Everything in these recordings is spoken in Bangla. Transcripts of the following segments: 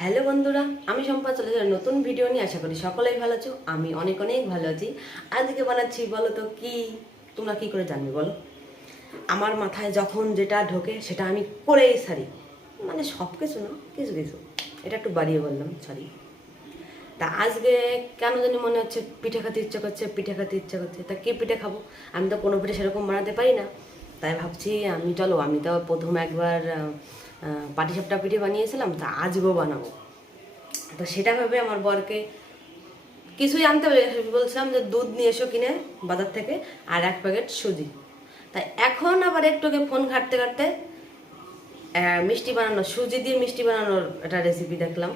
হ্যালো বন্ধুরা, আমি সম্পা চলে যাই নতুন ভিডিও নিয়ে, আশা করি সকলেই ভালো আছো। আমি অনেক অনেক ভালো আছি। আজকে বানাচ্ছি, বলো তো কি? তোমরা কি করে জানবে, বলো? আমার মাথায় যখন যেটা ঢোকে, সেটা আমি করেই সারি। মানে সব কিছু না, কিছু কিছু। এটা একটু বাড়িয়ে বললাম সরি তা আজকে কেন জানি মনে হচ্ছে পিঠে খেতে ইচ্ছা করছে, পিঠে খেতে ইচ্ছা করছে। তা কি পিঠে খাব? আমি তো কোনো পিঠে সেরকম বানাতে পারি না। তাই ভাবছি আমি, চলো, আমি তো প্রথম একবার পাটিসাপটা পিঠে বানিয়েছিলাম, তা আজকেও বানাবো। তো সেটা ভেবে আমার বরকে কিছুই আনতে বলে বলছিলাম যে, দুধ নিয়ে এসো কিনে বাজার থেকে আর এক প্যাকেট সুজি। তাই এখন আবার একটুকে ফোন ঘাটতে ঘাটতে মিষ্টি বানানো, সুজি দিয়ে মিষ্টি বানানোর একটা রেসিপি দেখলাম।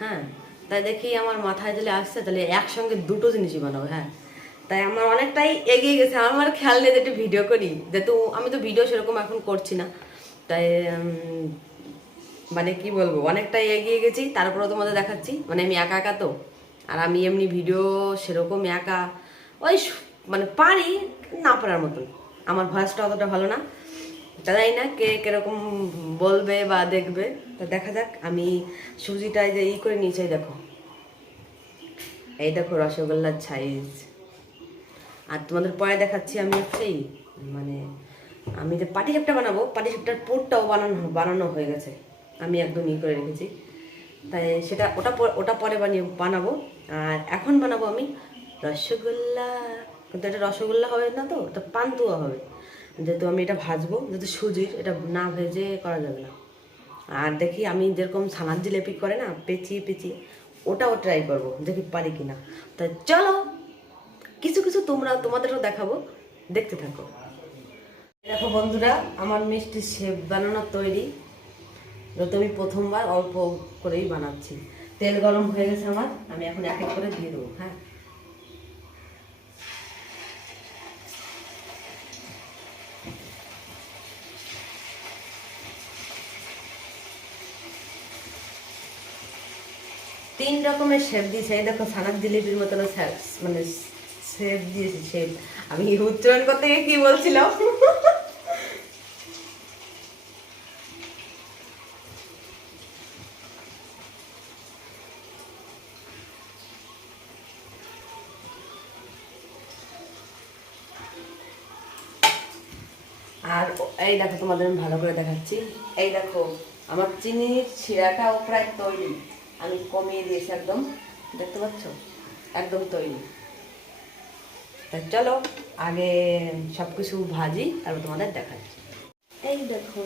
হ্যাঁ তাই দেখি আমার মাথায় তাহলে আসছে, তাহলে একসঙ্গে দুটো জিনিসই বানাবো হ্যাঁ। তাই আমার অনেকটাই এগিয়ে গেছে। আমার খেয়াল নেই যে একটু ভিডিও করি। যেহেতু আমি তো ভিডিও সেরকম এখন করছি না। তাই মানে কি বলব, অনেকটাই এগিয়ে গেছি তারপরেও তোমাদের দেখাচ্ছি। মানে আমি একা একা তো, আর আমি এমনি ভিডিও সেরকম একা, ওই মানে পারি, না পারার মতন। আমার ভয়েসটা অতটা ভালো না। তা জানি না কে কীরকম বলবে বা দেখবে, তা দেখা যাক। আমি সুজিটায় যে ই করে নিয়েছি দেখো। এই দেখো রসগোল্লার সাইজ আর তোমাদের পরে দেখাচ্ছি আমি হচ্ছে মানে আমি যে পাটি সাপটা বানাবো, পাটি সাপটার পোটটাও বানানো বানানো হয়ে গেছে। আমি একদম ই করে রেখেছি। তাই সেটা ওটা ওটা পরে বানিয়ে বানাবো। আর এখন বানাবো আমি রসগোল্লা। কিন্তু এটা রসগোল্লা হবে না তো, এটা পান্তুয়া হবে। যেহেতু আমি এটা ভাজবো, যেহেতু সুজির, এটা না ভেজে করা যাবে না। আর দেখি আমি যেরকম ছানার জিলেপি করে না, পেঁচিয়ে পেঁচিয়ে, ওটাও ট্রাই করব, দেখি পারি কিনা। তা চলো, কিছু কিছু তোমরা তোমাদেরও দেখাবো, দেখতে থাকো। দেখো বন্ধুরা, আমার মিষ্টি শেপ বানানো তৈরি। যত আমি প্রথমবার অল্প করেই বানাচ্ছি। তেল গরম হয়ে গেছে আমার, আমি এখন এক এক করে দিয়ে দেবো হ্যাঁ? তিন রকমের শেপ দিয়েছে। এই দেখো সানার জিলিপির মতন মানে শেপ দিয়েছে শেপ আমি উচ্চারণ করতে গিয়ে কি বলছিলাম? এই দেখো, তোমাদের আমি ভালো করে দেখাচ্ছি। এই দেখো, আমার চিনির শিরাটাও প্রায় তৈরি। আমি কমিয়ে দিয়েছি একদম, দেখতে পাচ্ছ? একদম তৈরি। তা চলো, আগে সব কিছু ভাজি, তারপর তোমাদের দেখাচ্ছি। এই দেখো।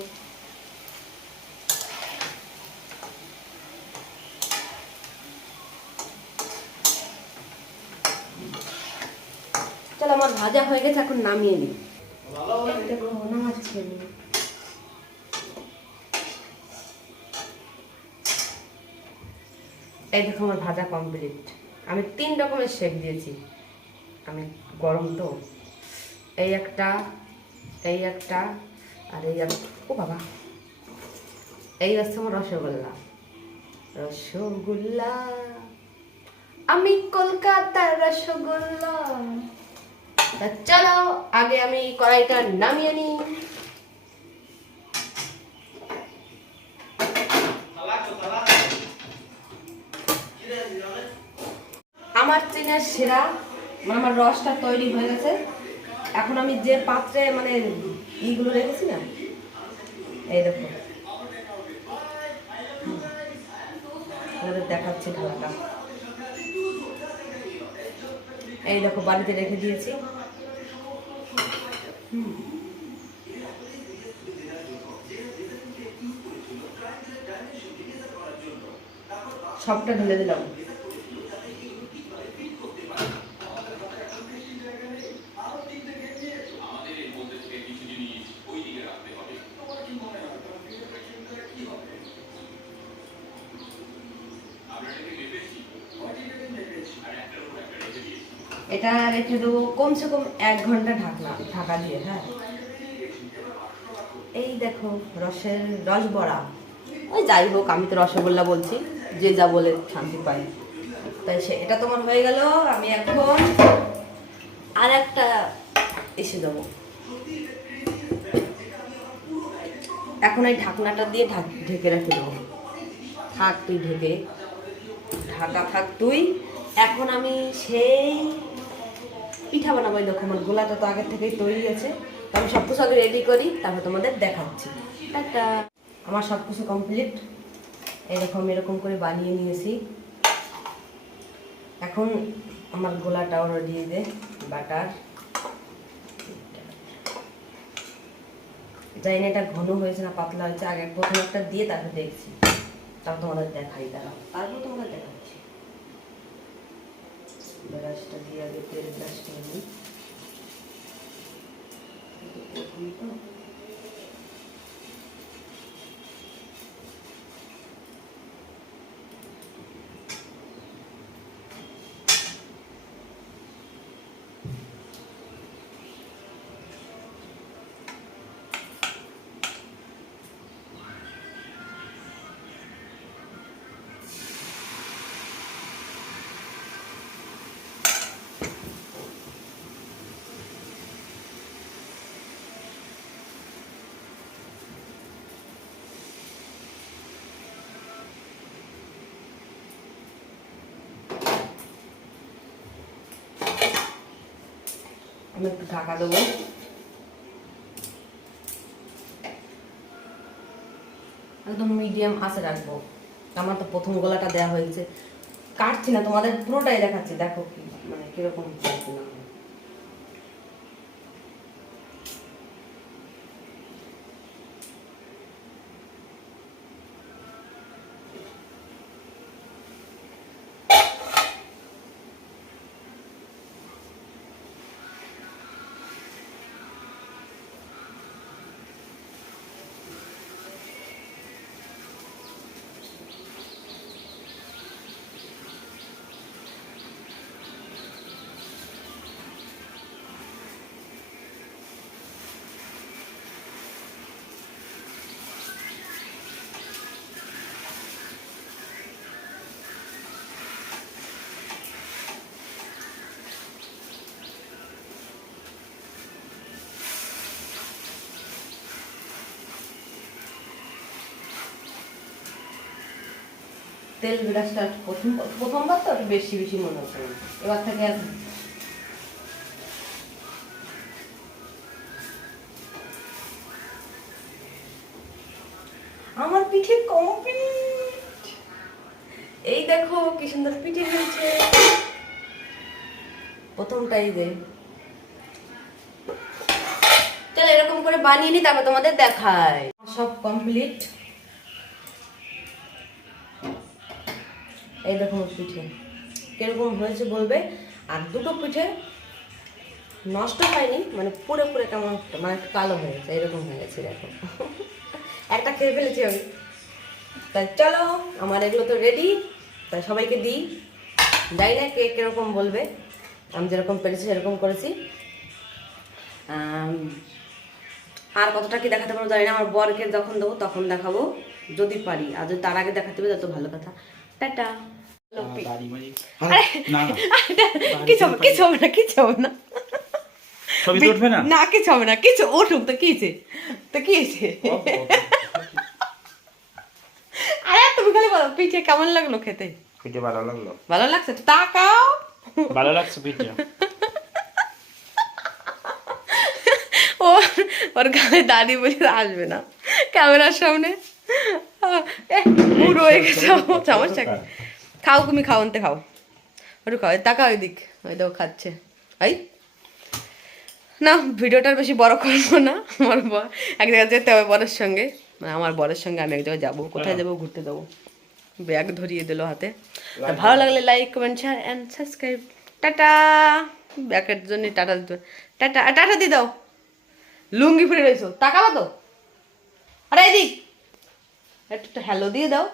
চলো, আমার ভাজা হয়ে গেছে, এখন নামিয়ে নিই। এই দেখো আমার ভাজা কমপ্লিট আমি তিন রকমের শেপ দিয়েছি। আমি গরম তো। এই একটা এই একটা, আর এই ও বাবা। এই হচ্ছে আমার রসগোল্লা। রসগোল্লা। আমি কলকাতার রসগোল্লা। চলো, আগে আমি কড়াইটা নামিয়ে নিই। আমার চিনের সেরা মানে আমার রসটা তৈরি হয়ে গেছে। এখন আমি যে পাত্রে মানে ইগুলো রেখেছি না, এই দেখো। দেখাচ্ছি ঢালাটা এই দেখো বাড়িতে রেখে দিয়েছি। হুম। সবটা ঢেলে দিলাম। এটা রেখে দেবো কমসে কম এক ঘণ্টা ঢাকনা, ঢাকা দিয়ে হ্যাঁ। এই দেখো, রসের রস বড়া। ওই যাই হোক, আমি তো রসগোল্লা বলছি, যে যা বলে শান্তি পাই। তাই সে, এটা তোমার হয়ে গেল, আমি এখন আর একটা এসে দেবো এখন এই ঢাকনাটা দিয়ে ঢাক, ঢেকে রেখে দেবো। থাক তুই ঢেকে। ঢাকা থাক তুই। এখন আমি সেই পিঠা বানাবো দেখো আমার গোলাটা তো আগের থেকেই তৈরি আছে। তো আমি সব কিছু আগে রেডি করি, তারপর তোমাদের দেখাচ্ছি। টাটা। আমার সব কিছু কমপ্লিট এরকম এরকম করে বানিয়ে নিয়েছি। এখন আমার গোলাটাও দিয়ে দে বাটার। জানি না এটা ঘন হয়েছে না পাতলা হয়েছে, আগে প্রথম একটা দিয়ে তারপর দেখছি। তারপর তোমাদের দেখাই, দাঁড়াও। তারপর তোমাদের দেখাচ্ছি ব্রাশটা দিয়ে আগে তেল ব্রাশটা নিই আমি একটু ঢাকা দেবো। একদম মিডিয়াম আঁচে রাখব। আমার তো প্রথম গলাটা দেওয়া হয়েছে। কাটছি না, তোমাদের পুরোটাই দেখাচ্ছি, দেখো কি মানে কীরকম না। তেল বিরাজটা প্রথম, প্রথমবার তো বেশি বেশি মনে হচ্ছে এবার থেকে আর আমার পিঠে কমপ্লিট এই দেখো কি সুন্দর পিঠে হয়েছে। প্রথমটাই দে চল এরকম করে বানিয়ে নি, তারপর তোমাদের দেখায় সব কমপ্লিট এই দেখুন পিঠে। কীরকম হয়েছে বলবে? আর দুটো পিঠে নষ্ট হয়নি মানে পুরো পুরো কেমন মানে কালো হয়ে গেছে, এরকম হয়ে গেছে, দেখো। একটা খেয়ে ফেলেছি আমি। তাই চলো, আমার এগুলো তো রেডি তাই সবাইকে দিই। যাই না কে কীরকম বলবে, আমি যেরকম পেরেছি সেরকম করেছি। আর কতটা কি দেখাতে পারব জানি না, আমার বরকে যখন দেবো তখন দেখাবো, যদি পারি। আর যদি তার আগে দেখাতে পারি তত ভালো কথা। টাটা। কিছু হবে কিছু হবে না কিছু হবে না। ছবি উঠবে না? না কিছু হবে না কিছু উঠুক তো কি তো কি আরে তুমি খালি বলো পিঠে কেমন লাগল খেতে? পিঠে ভালো লাগল। ভালো লাগছে? তো তাকাও। ভালো লাগছে পিঠে। ওর ওর গায়ে দাঁড়িয়ে বলে আসবে না। ক্যামেরার সামনে। বুড়ো হয়ে গেছে সমস্যা খাও তুমি খাও আনতে খাও। ওটু খাও তাকাও এদিক। ওই দেখো খাচ্ছে। এই। না ভিডিওটার বেশি বড় করব না। আমার এক জায়গায় যেতে হবে বরের সঙ্গে। মানে আমার বরের সঙ্গে আমি এক জায়গায় যাব। কোথায় যাব ঘুরতে যাব। ব্যাগ ধরিয়ে দিল হাতে। ভালো লাগলে like comment share and subscribe tata. ব্যাগের জন্য টাটা দিতে টাটা। টাটা দিয়ে দাও। লুঙ্গি ফিরে রয়েছো। তাকাবো তো। আরে এদিক। একটু হ্যালো দিয়ে দাও।